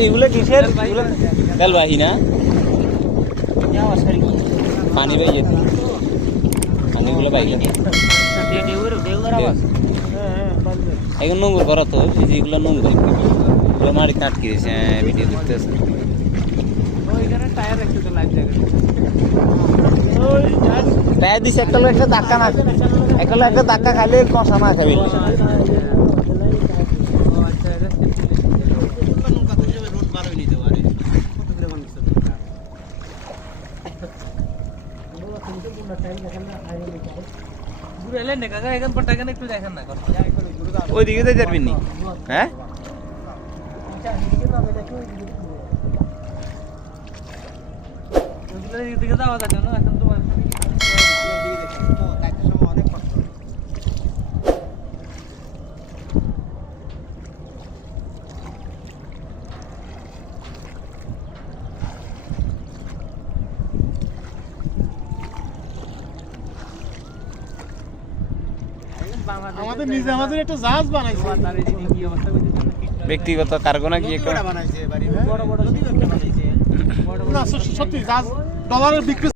এগুলো কিসের তেলবাহী না পানি বাইয়ে পানিগুলো বাইয়ে এখন নোংর করা তো যেগুলো নোংর এগুলো মারি কাটকে দিয়েছে ভিডিও করতেছে টায়ার দিছে একটা ধাক্কা না একটা ধাক্কা খাইলে কষা না খাবি ওইদিকে তো যাবি নি হ্যাঁ দিকে যাওয়া যাচ্ছে না এখন তো আমাদের নিজে আমাদের একটা জাহাজ বানাইছে ব্যক্তিগত কারখানা কি একটা বানাইছে বাড়ি বড় বড় যদি একটা বানাইছে না সত্যি জাহাজ ডলারের বিক্রি